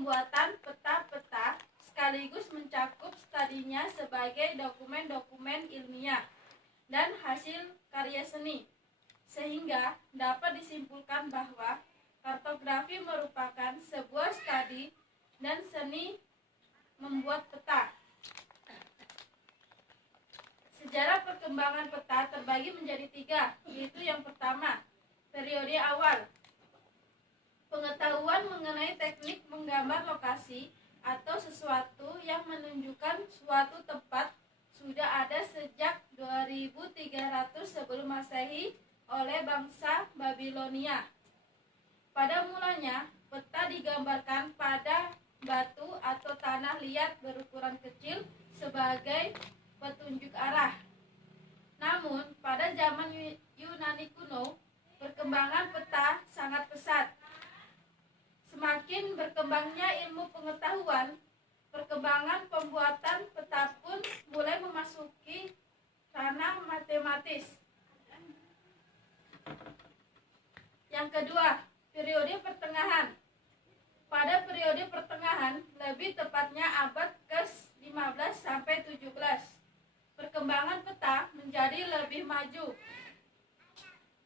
pembuatan peta-peta sekaligus mencakup studinya sebagai dokumen-dokumen ilmiah dan hasil karya seni, sehingga dapat disimpulkan bahwa kartografi merupakan sebuah studi dan seni membuat peta. Sejarah perkembangan peta terbagi menjadi 3, yaitu yang pertama, periode awal. Pengetahuan mengenai teknik menggambar lokasi atau sesuatu yang menunjukkan suatu tempat sudah ada sejak 2300 sebelum Masehi oleh bangsa Babilonia. Pada mulanya, peta digambarkan pada batu atau tanah liat berukuran kecil sebagai petunjuk arah. Namun, pada zaman Yunani kuno, perkembangan peta sangat pesat. Semakin berkembangnya ilmu pengetahuan, perkembangan pembuatan peta pun mulai memasuki ranah matematis. Yang kedua, periode pertengahan. Pada periode pertengahan, lebih tepatnya abad ke-15 sampai 17, perkembangan peta menjadi lebih maju.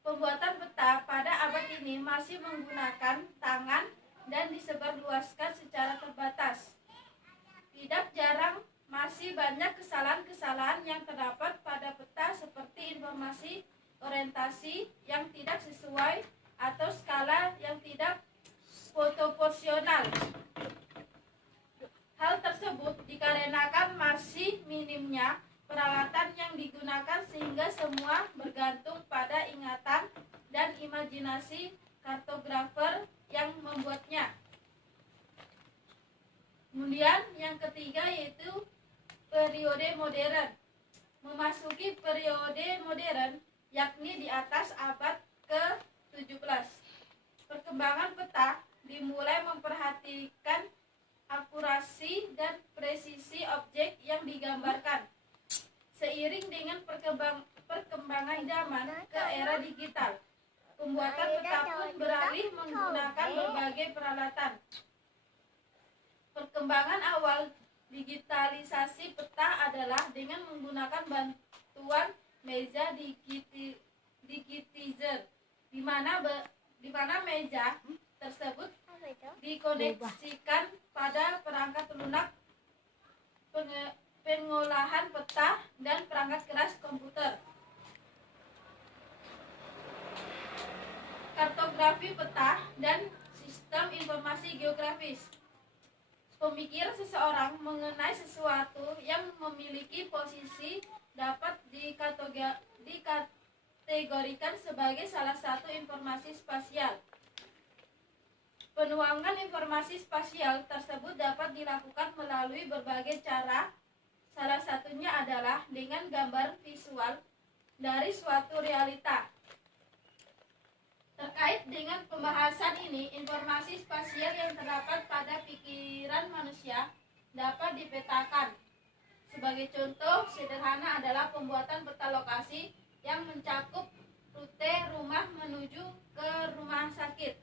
Pembuatan peta pada abad ini masih menggunakan tangan dan disebarluaskan secara terbatas. Tidak jarang masih banyak kesalahan-kesalahan yang terdapat pada peta seperti informasi orientasi yang tidak sesuai atau skala yang tidak proporsional. Hal tersebut dikarenakan masih minimnya peralatan yang digunakan sehingga semua bergantung pada ingatan dan imajinasi kartografer yang membuatnya. Kemudian yang ketiga yaitu periode modern. Memasuki periode modern yakni di atas abad ke-17. Perkembangan peta dimulai memperhatikan akurasi dan presisi objek yang digambarkan. Seiring dengan perkembangan zaman ke era digital, pembuatan peta pun beralih menggunakan berbagai peralatan. Perkembangan awal digitalisasi peta adalah dengan menggunakan bantuan meja digitizer, di mana meja tersebut dikoneksikan pada perangkat lunak pengolahan peta dan perangkat keras komputer. Kartografi peta dan sistem informasi geografis. Pemikiran seseorang mengenai sesuatu yang memiliki posisi dapat dikategorikan sebagai salah satu informasi spasial. Penuangan informasi spasial tersebut dapat dilakukan melalui berbagai cara. Salah satunya adalah dengan gambar visual dari suatu realita. Terkait dengan pembahasan ini, informasi spasial yang terdapat pada pikiran manusia dapat dipetakan. Sebagai contoh sederhana adalah pembuatan peta lokasi yang mencakup rute rumah menuju ke rumah sakit.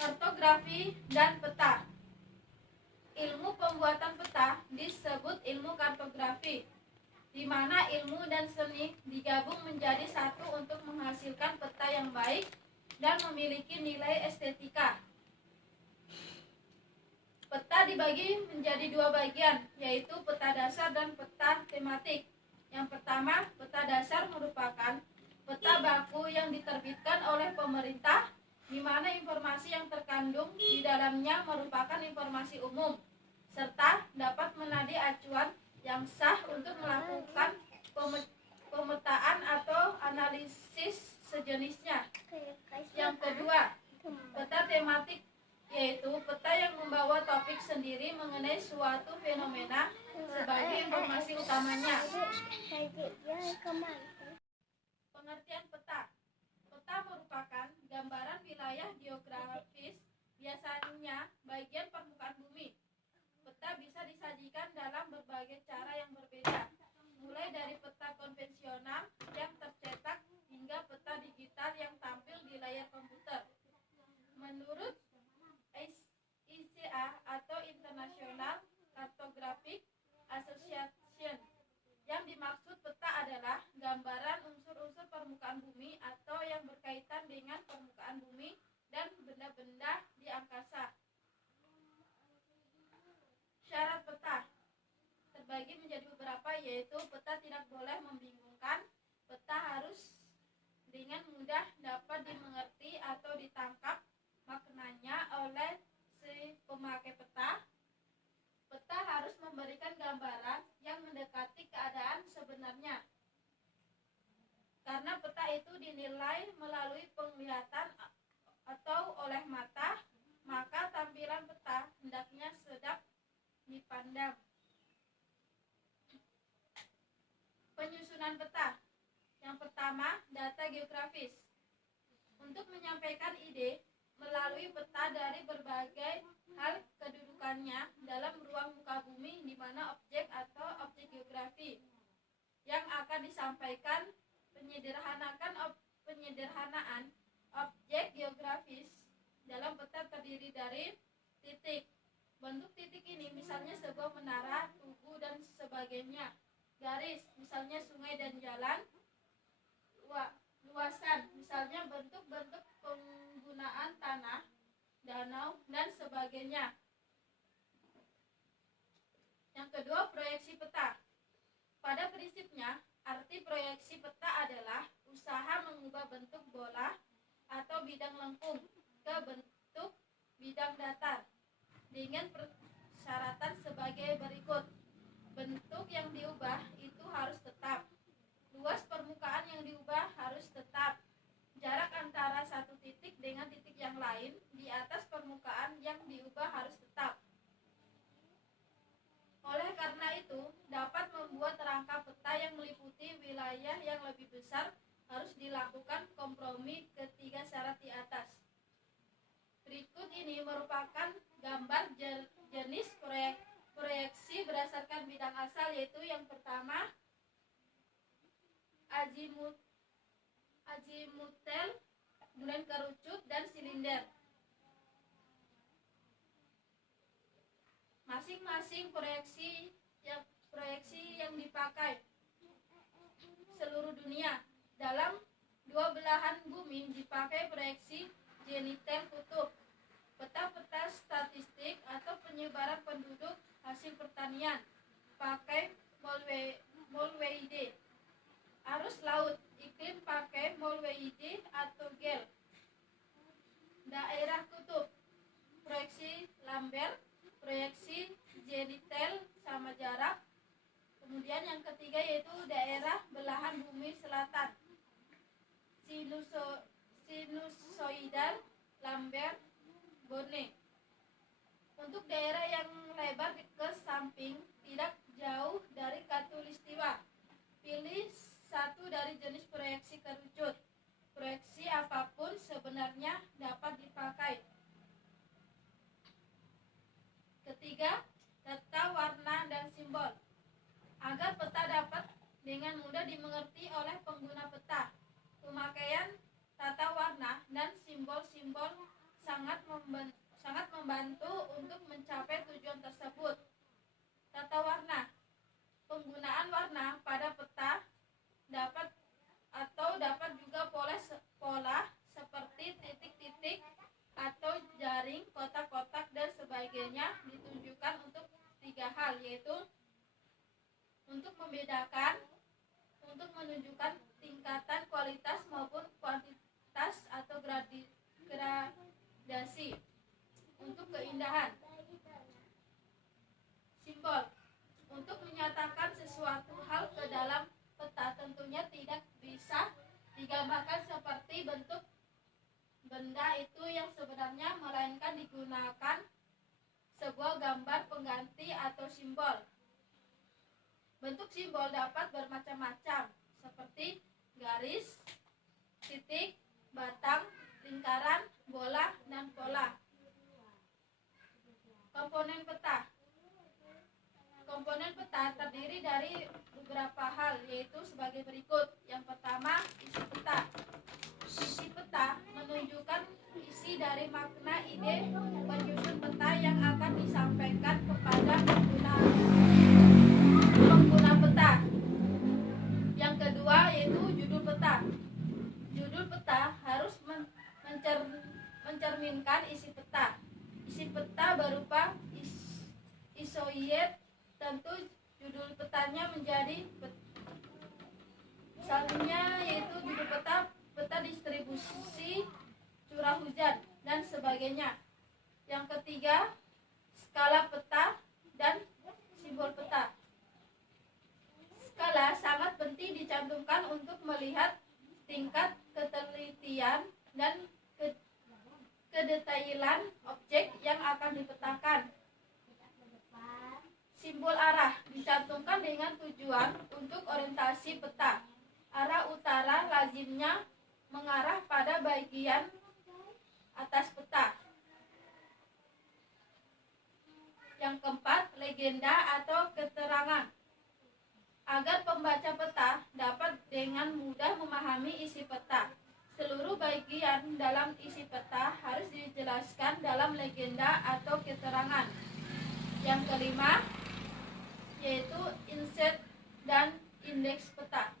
Kartografi dan peta. Ilmu pembuatan peta disebut ilmu kartografi, di mana ilmu dan seni digabung menjadi satu untuk menghasilkan peta yang baik dan memiliki nilai estetika. Peta dibagi menjadi 2 bagian, yaitu peta dasar dan peta tematik. Yang pertama, peta dasar merupakan peta baku yang diterbitkan oleh pemerintah, di mana informasi yang terkandung di dalamnya merupakan informasi umum, serta dapat menjadi acuan yang sah untuk melakukan pemetaan atau analisis sejenisnya. Yang kedua, peta tematik, yaitu peta yang membawa topik sendiri mengenai suatu fenomena sebagai informasi utamanya. Pengertian peta. Peta merupakan gambaran wilayah geografis, biasanya bagian permukaan bumi. Peta bisa disajikan dalam berbagai cara yang berbeda, mulai dari peta konvensional yang tercetak hingga peta digital yang tampil di layar komputer. Menurut association. Yang dimaksud peta adalah gambaran unsur-unsur permukaan bumi atau yang berkaitan dengan permukaan bumi dan benda-benda di angkasa. Syarat peta terbagi menjadi beberapa, yaitu peta tidak boleh membingungkan, peta harus dengan mudah dapat dimengerti atau ditangkap maknanya oleh si pemakai peta. Peta harus memberikan gambaran yang mendekati keadaan sebenarnya. Karena peta itu dinilai melalui penglihatan atau oleh mata, maka tampilan peta hendaknya sedap dipandang. Penyusunan peta. Yang pertama, data geografis. Untuk menyampaikan ide melalui peta dari berbagai hal kedudukannya dalam ruang muka bumi, di mana objek atau objek geografi yang akan disampaikan, penyederhanaan objek geografis dalam peta terdiri dari titik. Bentuk titik ini misalnya sebuah menara, tugu, dan sebagainya. Garis, misalnya sungai dan jalan. Luasan, misalnya bentuk-bentuk penggunaan tanah, danau, dan sebagainya. Yang kedua, proyeksi peta. Pada prinsipnya, arti proyeksi peta adalah usaha mengubah bentuk bola atau bidang lengkung ke bentuk bidang datar dengan persyaratan sebagai berikut. Bentuk yang diubah itu harus tetap. Luas permukaan yang diubah harus tetap. Jarak antara satu titik dengan titik yang lain di atas permukaan yang diubah harus tetap. Oleh karena itu, dapat membuat rangka peta yang meliputi wilayah yang lebih besar harus dilakukan kompromi ketiga syarat di atas. Berikut ini merupakan gambar jenis proyeksi berdasarkan bidang asal, yaitu yang pertama azimutel, kemudian kerucut, dan silinder. Masing-masing proyeksi yang dipakai seluruh dunia. Dalam dua belahan bumi dipakai proyeksi zenitel kutub. Peta-peta statistik atau penyebaran penduduk hasil pertanian pakai Molweide. Arus laut iklim pakai Molweide atau gel. Daerah kutub proyeksi Lambert, proyeksi zenitel sama jarak. Kemudian yang ketiga yaitu daerah belahan bumi selatan, sinusoidal, Lambert, Bone. Untuk daerah yang lebar ke samping tidak jauh dari khatulistiwa, pilih satu dari jenis proyeksi kerucut. Proyeksi apapun sebenarnya dapat dipakai. Ketiga, tata warna dan simbol. Agar peta dapat dengan mudah dimengerti oleh pengguna peta, pemakaian tata warna dan simbol-simbol sangat membantu untuk mencapai tujuan tersebut. Tata warna. Penggunaan warna pada peta dapat juga pola seperti titik-titik atau jaring, kotak-kotak, dan sebagainya ditunjukkan untuk tiga hal, yaitu untuk membedakan, untuk menunjukkan tingkatan kualitas maupun kuantitas atau gradasi, untuk keindahan. Simbol. Untuk menyatakan sesuatu hal ke dalam peta tentunya tidak bisa digambarkan seperti bentuk benda itu yang sebenarnya, melainkan digunakan sebuah gambar pengganti atau simbol. Bentuk simbol dapat bermacam-macam, seperti garis, titik, batang, lingkaran, bola, dan pola. Komponen peta. Komponen peta terdiri dari beberapa hal, yaitu sebagai berikut. Yang pertama, isi peta. Isi peta menunjukkan isi dari makna ide penyusun peta yang akan disampaikan kepada pengguna. mencerminkan isi peta. Isi peta berupa isoid, tentu judul petanya menjadi misalnya yaitu judul peta, peta distribusi curah hujan dan sebagainya. Yang ketiga, skala peta dan simbol peta. Skala sangat penting dicantumkan untuk melihat tingkat ketelitian dan kedetailan objek yang akan dipetakan. Simbol arah dicantumkan dengan tujuan untuk orientasi peta. Arah utara lazimnya mengarah pada bagian atas peta. Yang keempat, legenda atau keterangan. Agar pembaca peta dapat dengan mudah memahami isi peta, seluruh bagian dalam isi peta harus dijelaskan dalam legenda atau keterangan. Yang kelima, yaitu inset dan indeks peta.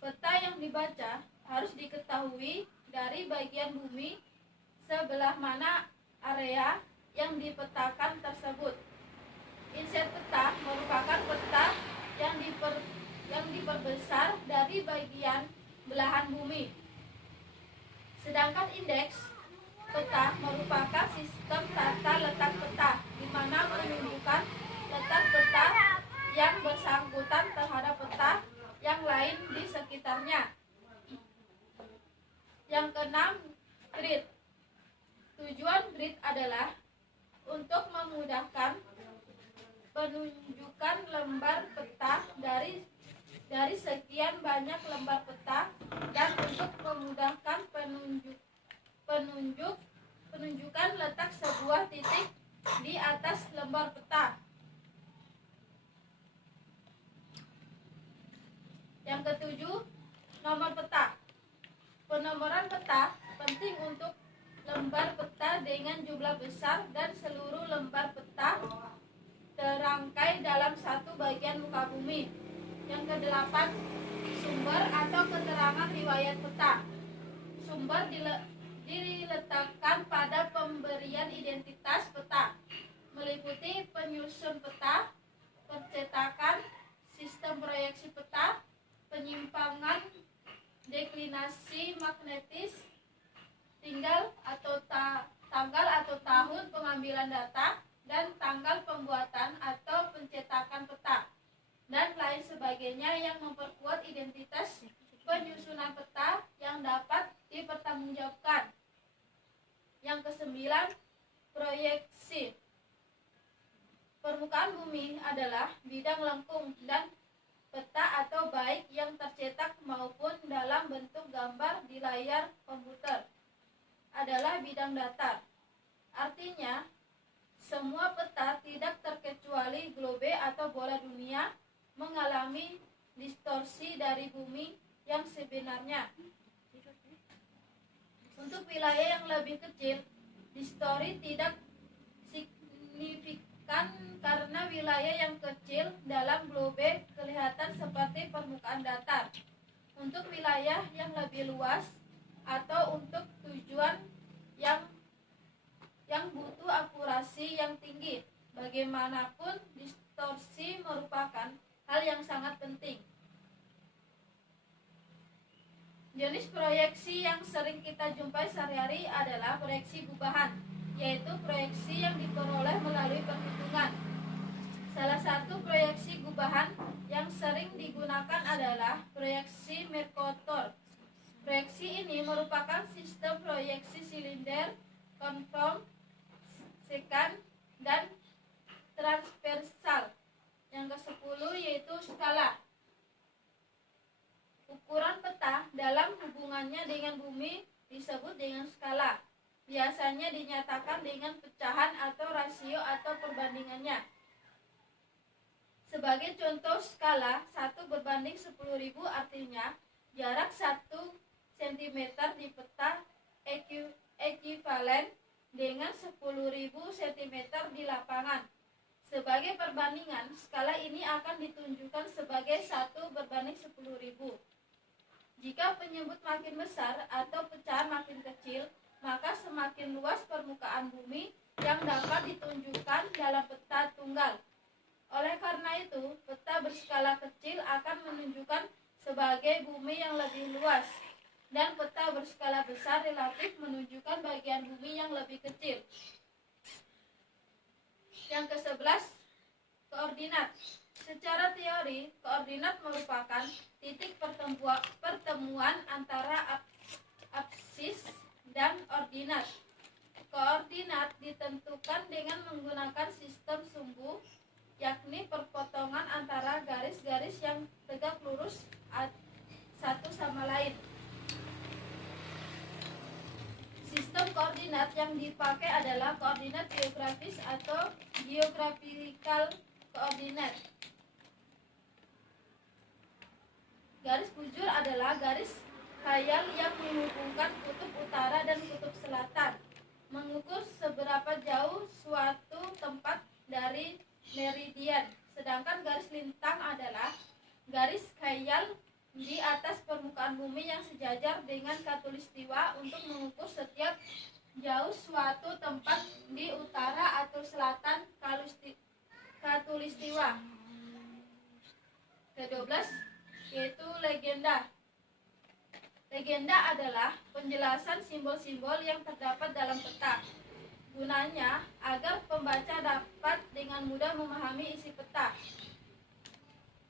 Peta yang dibaca harus diketahui dari bagian bumi sebelah mana area yang dipetakan tersebut. Inset peta merupakan peta yang diperbesar dari bagian belahan bumi. Sedangkan indeks peta merupakan sistem tata letak peta, di mana menunjukkan letak peta yang bersangkutan terhadap peta yang lain di sekitarnya. Yang keenam, grid. Tujuan grid adalah untuk memudahkan penunjukan lembar peta dari sekian banyak lembar peta dan untuk memudahkan penunjukan letak sebuah titik di atas lembar peta. Yang ketujuh, nomor peta. Penomoran peta penting untuk lembar peta dengan jumlah besar dan seluruh lembar peta terangkai dalam satu bagian muka bumi. Yang kedelapan, sumber atau keterangan riwayat peta. Sumber diletakkan pada pemberian identitas peta, meliputi penyusun peta, percetakan, sistem proyeksi peta, penyimpangan, deklinasi magnetis, tanggal atau tahun pengambilan data, dan tanggal pembuatan atau pencetakan peta, dan lain sebagainya yang memperkuat identitas penyusunan peta yang dapat dipertanggungjawabkan. Yang kesembilan, proyeksi. Permukaan bumi adalah bidang lengkung dan peta atau baik yang tercetak maupun dalam bentuk gambar di layar komputer adalah bidang datar. Artinya, semua peta tidak terkecuali globe atau bola dunia mengalami distorsi dari bumi yang sebenarnya. Untuk wilayah yang lebih kecil, distorsi tidak signifikan karena wilayah yang kecil dalam globe kelihatan seperti permukaan datar. Untuk wilayah yang lebih luas atau untuk tujuan yang butuh akurasi yang tinggi, bagaimanapun distorsi merupakan hal yang sangat penting. Jenis proyeksi yang sering kita jumpai sehari-hari adalah proyeksi gubahan, yaitu proyeksi yang diperoleh melalui perhitungan. Salah satu proyeksi gubahan yang sering digunakan adalah proyeksi Mercator. Proyeksi ini merupakan sistem proyeksi silinder, konform, sekant, dan transversal. Yang ke-10 yaitu skala. Ukuran peta dalam hubungannya dengan bumi disebut dengan skala. Biasanya dinyatakan dengan pecahan atau rasio atau perbandingannya. Sebagai contoh skala 1/10.000 artinya jarak 1 cm di peta ekuivalen dengan 10.000 cm di lapangan. Sebagai perbandingan, skala ini akan ditunjukkan sebagai 1/10.000. Jika penyebut makin besar atau pecahan makin kecil, maka semakin luas permukaan bumi yang dapat ditunjukkan dalam peta tunggal. Oleh karena itu, peta berskala kecil akan menunjukkan sebagai bumi yang lebih luas, dan peta berskala besar relatif menunjukkan bagian bumi yang lebih kecil. Yang ke-11, koordinat. Secara teori, koordinat merupakan titik pertemuan antara absis dan ordinat. Koordinat ditentukan dengan menggunakan sistem sumbu, yakni perpotongan antara garis-garis yang tegak lurus satu sama lain. Sistem koordinat yang dipakai adalah koordinat geografis atau geographical coordinate. Garis bujur adalah garis khayal yang menghubungkan kutub utara dan kutub selatan, mengukur seberapa jauh suatu tempat dari meridian. Sedangkan garis lintang adalah garis khayal di atas permukaan bumi yang sejajar dengan khatulistiwa untuk mengukur setiap jauh suatu tempat di utara atau selatan khatulistiwa. Ke-12 yaitu legenda. Legenda adalah penjelasan simbol-simbol yang terdapat dalam peta. Gunanya agar pembaca dapat dengan mudah memahami isi peta.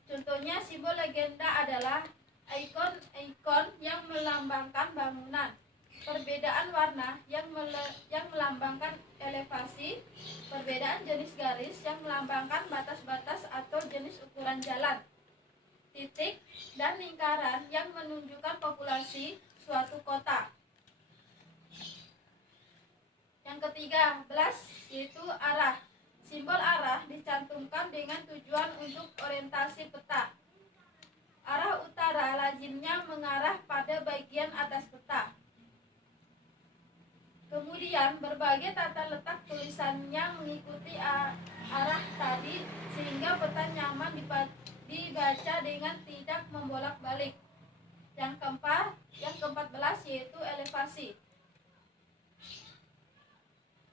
Contohnya, simbol legenda adalah ikon-ikon yang melambangkan bangunan, perbedaan warna yang melambangkan elevasi, perbedaan jenis garis yang melambangkan batas-batas atau jenis ukuran jalan, titik dan lingkaran yang menunjukkan populasi suatu kota. Yang ke-13 yaitu arah. Simbol arah dicantumkan dengan tujuan untuk orientasi peta. Arah utara lazimnya mengarah pada bagian atas peta. Kemudian berbagai tata letak tulisannya mengikuti arah tadi sehingga peta nyaman dibaca dengan tidak membolak-balik. Yang ke-14 yaitu elevasi.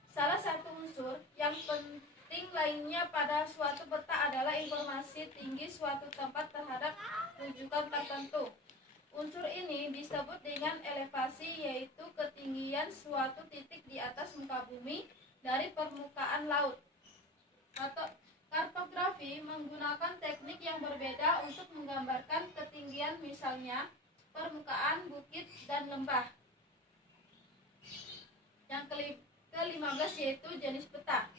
Salah satu unsur yang penting lainnya pada suatu peta adalah informasi tinggi suatu tempat terhadap rujukan tertentu. Unsur ini disebut dengan elevasi, yaitu ketinggian suatu titik di atas muka bumi dari permukaan laut. Atau kartografi menggunakan teknik yang berbeda untuk menggambarkan ketinggian, misalnya permukaan bukit dan lembah. Yang ke-15 yaitu jenis peta.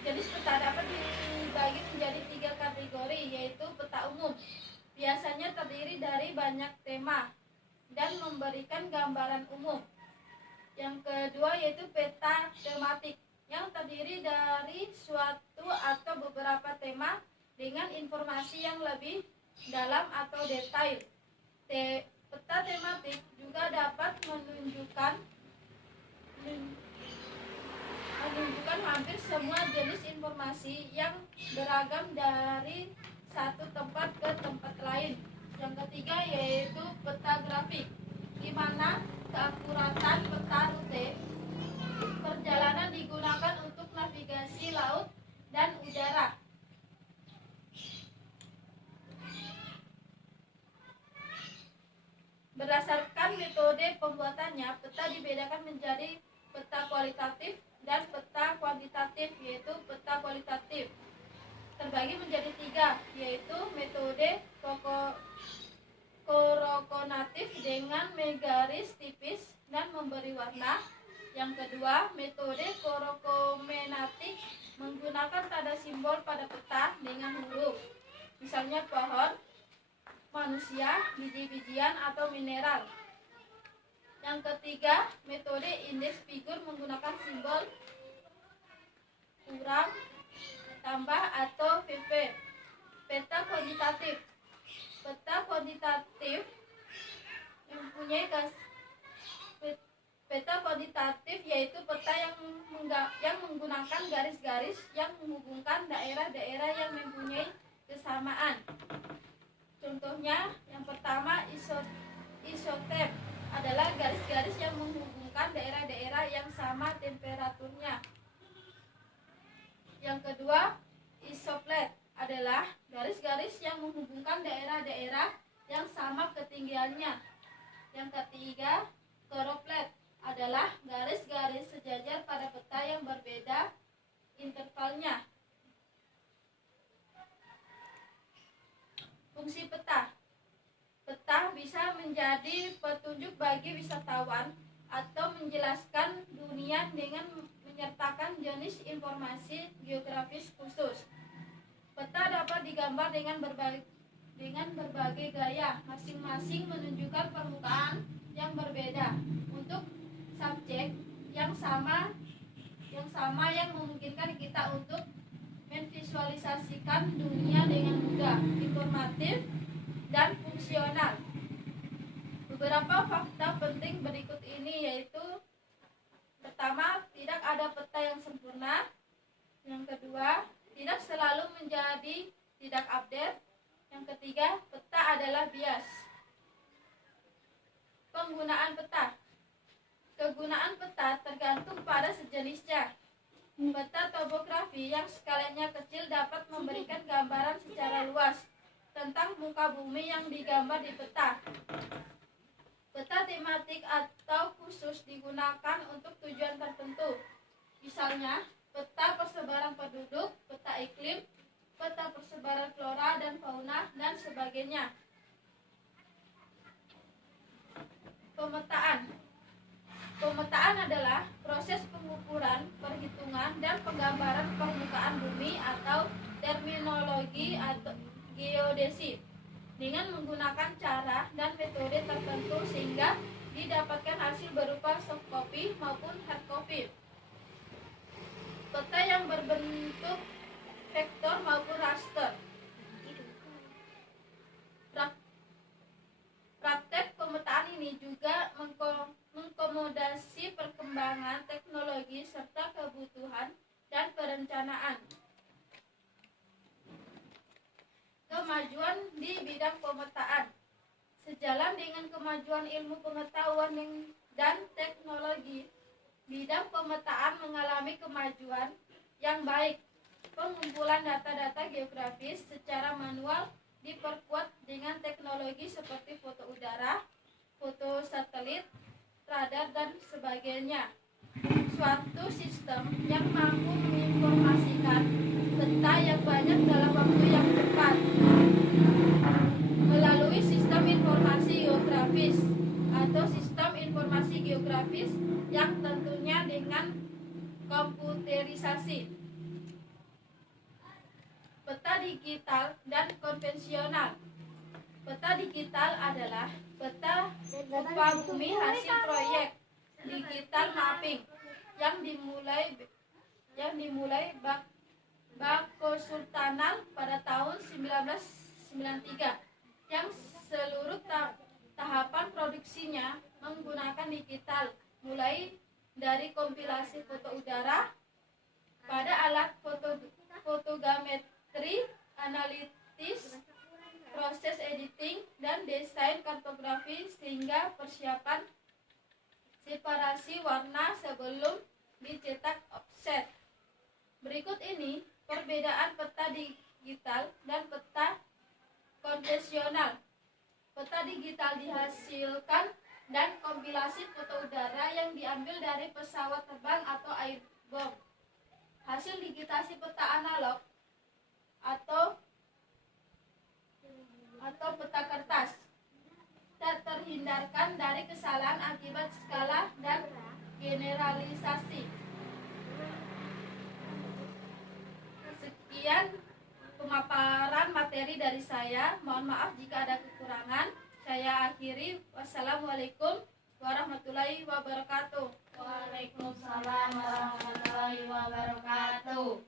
Jenis peta dapat dibagi menjadi 3 kategori, yaitu peta umum. Biasanya terdiri dari banyak tema dan memberikan gambaran umum. Yang kedua yaitu peta tematik, yang terdiri dari suatu atau beberapa tema dengan informasi yang lebih dalam atau detail. Peta tematik juga dapat menunjukkan hampir semua jenis informasi yang beragam dari satu tempat ke tempat lain. Yang ketiga yaitu peta grafik, di mana keakuratan peta rute perjalanan digunakan untuk navigasi laut dan udara. Berdasarkan metode pembuatannya, peta dibedakan menjadi peta kualitatif dan peta kuantitatif, yaitu peta kualitatif terbagi menjadi 3, yaitu metode korokonatif dengan menggaris tipis dan memberi warna. Yang kedua, metode korokomenatik menggunakan tanda simbol pada peta dengan huruf, misalnya pohon, manusia, biji-bijian, atau mineral. Yang ketiga, metode indeks figur menggunakan simbol kurang, tambah, atau VV. Peta kuantitatif. Peta kuantitatif mempunyai peta kuantitatif yaitu peta yang menggunakan garis-garis yang menghubungkan daerah-daerah yang mempunyai kesamaan. Contohnya, yang pertama isotep adalah garis-garis yang menghubungkan daerah-daerah yang sama temperaturnya. Yang kedua, isoplet adalah garis-garis yang menghubungkan daerah-daerah yang sama ketinggiannya. Yang ketiga, koroplet adalah garis-garis sejajar pada peta yang berbeda intervalnya. Fungsi peta. Peta bisa menjadi petunjuk bagi wisatawan atau menjelaskan dunia dengan menyertakan jenis informasi geografis khusus. Peta dapat digambar dengan berbagai gaya, masing-masing menunjukkan permukaan yang berbeda untuk subjek yang sama yang memungkinkan kita untuk memvisualisasikan dunia dengan mudah, informatif, dan fungsional. Beberapa fakta penting berikut ini yaitu: pertama, tidak ada peta yang sempurna. Yang kedua, tidak selalu menjadi tidak update. Yang ketiga, peta adalah bias. Penggunaan peta. Kegunaan peta tergantung pada sejenisnya. Peta topografi yang skalanya kecil dapat memberikan gambaran secara luas tentang muka bumi yang digambar di peta. Peta tematik atau khusus digunakan untuk tujuan tertentu. Misalnya, peta persebaran penduduk, peta iklim, peta persebaran flora dan fauna, dan sebagainya. Pemetaan. Pemetaan adalah proses pengukuran, perhitungan, dan penggambaran permukaan bumi atau terminologi atau geodesi dengan menggunakan cara dan metode tertentu sehingga didapatkan hasil berupa soft copy maupun hard copy. Peta yang berbentuk vektor maupun raster. Praktek pemetaan ini juga mengkomodasi perkembangan teknologi serta kebutuhan dan perencanaan. Kemajuan di bidang pemetaan. Sejalan dengan kemajuan ilmu pengetahuan dan teknologi, bidang pemetaan mengalami kemajuan yang baik. Pengumpulan data-data geografis secara manual diperkuat dengan teknologi seperti foto udara, foto satelit, radar, dan sebagainya. Suatu sistem yang mampu menginformasikan peta yang banyak dalam waktu yang cepat melalui sistem informasi geografis atau sistem informasi geografis yang tentunya dengan komputerisasi. Peta digital dan konvensional. Peta digital adalah peta rupa bumi hasil proyek digital mapping yang dimulai Kesultanan pada tahun 1993, yang seluruh tahapan produksinya menggunakan digital, mulai dari kompilasi foto udara pada alat fotogrametri, analitis, proses editing, dan desain kartografi sehingga persiapan separasi warna sebelum dicetak offset. Berikut ini perbedaan peta digital dan peta konvensional. Peta digital dihasilkan dan kompilasi foto udara yang diambil dari pesawat terbang atau airborne. Hasil digitasi peta analog atau peta kertas tak terhindarkan dari kesalahan akibat skala dan generalisasi. Sekian pemaparan materi dari saya. Mohon maaf jika ada kekurangan. Saya akhiri. Wassalamualaikum warahmatullahi wabarakatuh. Waalaikumsalam warahmatullahi wabarakatuh.